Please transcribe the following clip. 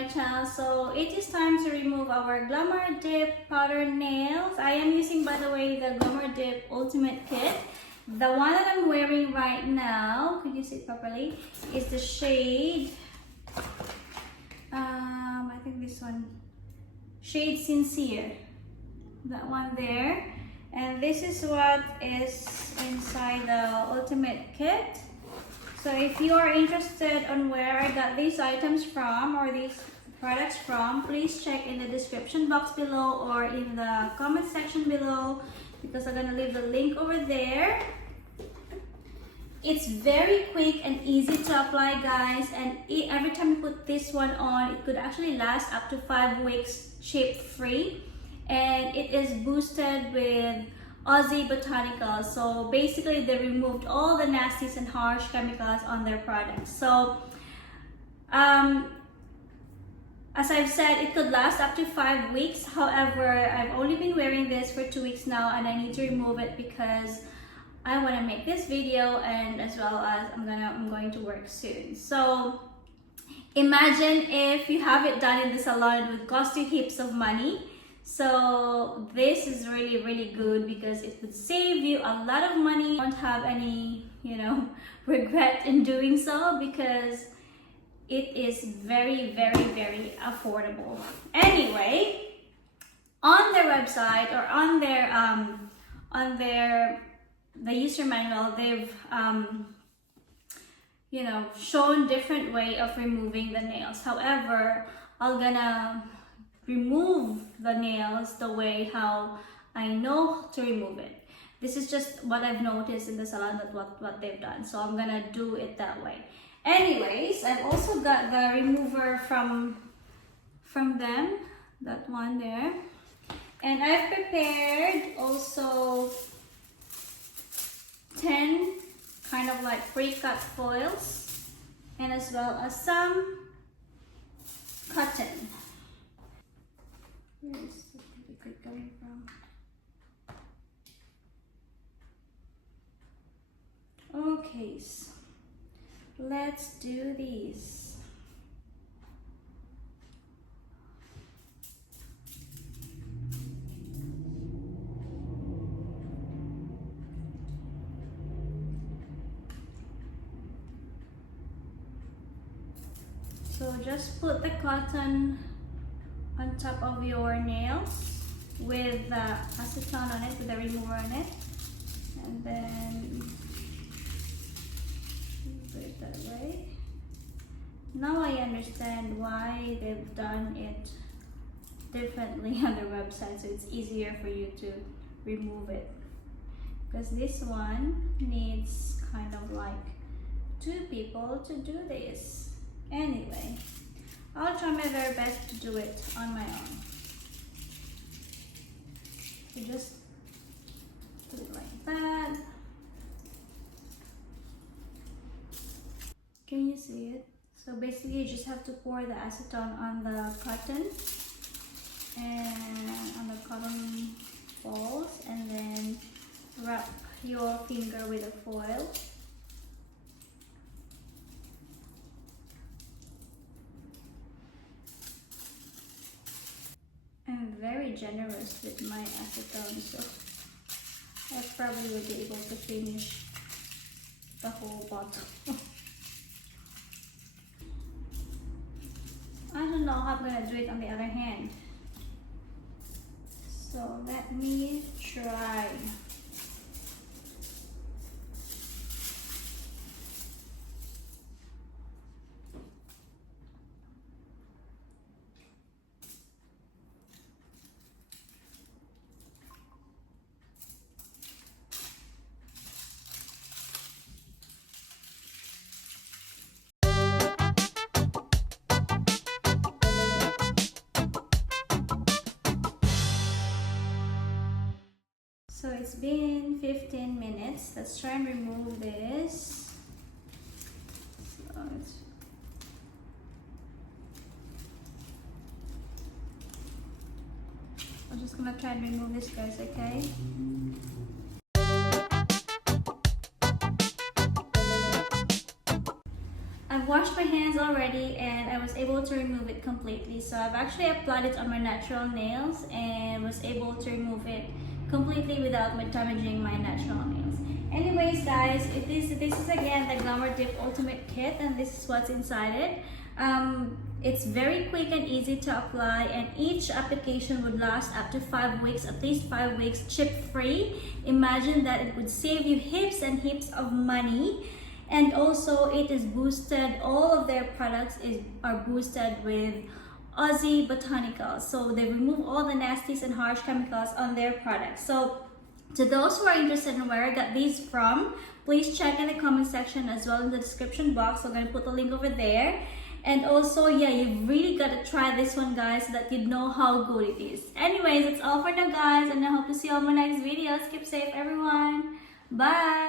my channel. So it is time to remove our Glamrdip powder nails. I am using, by the way, the Glamrdip Ultimate Kit. The one that I'm wearing right now, could you see it properly, is the shade, I think this one, shade Sincere, that one there. And this is what is inside the Ultimate Kit. So if you are interested on where I got these items from or these products from, please check in the description box below or in the comment section below, because I'm gonna leave the link over there. It's very quick and easy to apply, guys, and every time you put this one on, it could actually last up to 5 weeks chip free, and it is boosted with Aussie Botanicals. So basically they removed all the nasties and harsh chemicals on their products. So as I've said, it could last up to 5 weeks. However, I've only been wearing this for 2 weeks now, and I need to remove it because I want to make this video, and as well as I'm going to work soon. So imagine if you have it done in the salon, it would cost you heaps of money. So this is really good because it would save you a lot of money. You won't have any, regret in doing so, because it is very affordable. Anyway, on their website or on their the user manual, they've shown different way of removing the nails. However, I'm gonna remove the nails the way how I know to remove it. This is just what I've noticed in the salon, that what they've done, so I'm gonna do it that way. Anyways, I've also got the remover from them, that one there, and I've prepared also 10 kind of like pre-cut foils, and as well as some cotton. Where is the liquid coming from? Okay, so let's do these. So just put the cotton on top of your nails with the acetone on it, with the remover on it, and then put it that way. Now I understand why they've done it differently on their website, so it's easier for you to remove it, because this one needs kind of like 2 people to do this. Anyway, I'll try my very best to do it on my own. So just put it like that. Can you see it? So basically you just have to pour the acetone on the cotton and on the cotton balls, and then wrap your finger with a foil. I'm very generous with my acetone, so I probably will be able to finish the whole bottle. I don't know how I'm gonna do it on the other hand, so let me try. So it's been 15 minutes. Let's try and remove this. So I'm just gonna try and remove this, guys, okay? I've washed my hands already and I was able to remove it completely. So I've actually applied it on my natural nails and was able to remove it completely without damaging my natural nails. Anyways guys, this is again the Glamrdip Ultimate Kit, and this is what's inside it. It's very quick and easy to apply, and each application would last up to 5 weeks, at least 5 weeks, chip free. Imagine that, it would save you heaps and heaps of money. And also it is boosted, all of their products are boosted with Aussie botanicals. So they remove all the nasties and harsh chemicals on their products. So to those who are interested in where I got these from, please check in the comment section as well in the description box. I'm going to put the link over there. And also, yeah, you've really got to try this one guys so that you know how good it is. Anyways, that's all for now guys, and I hope to see you on my next videos. Keep safe everyone. Bye.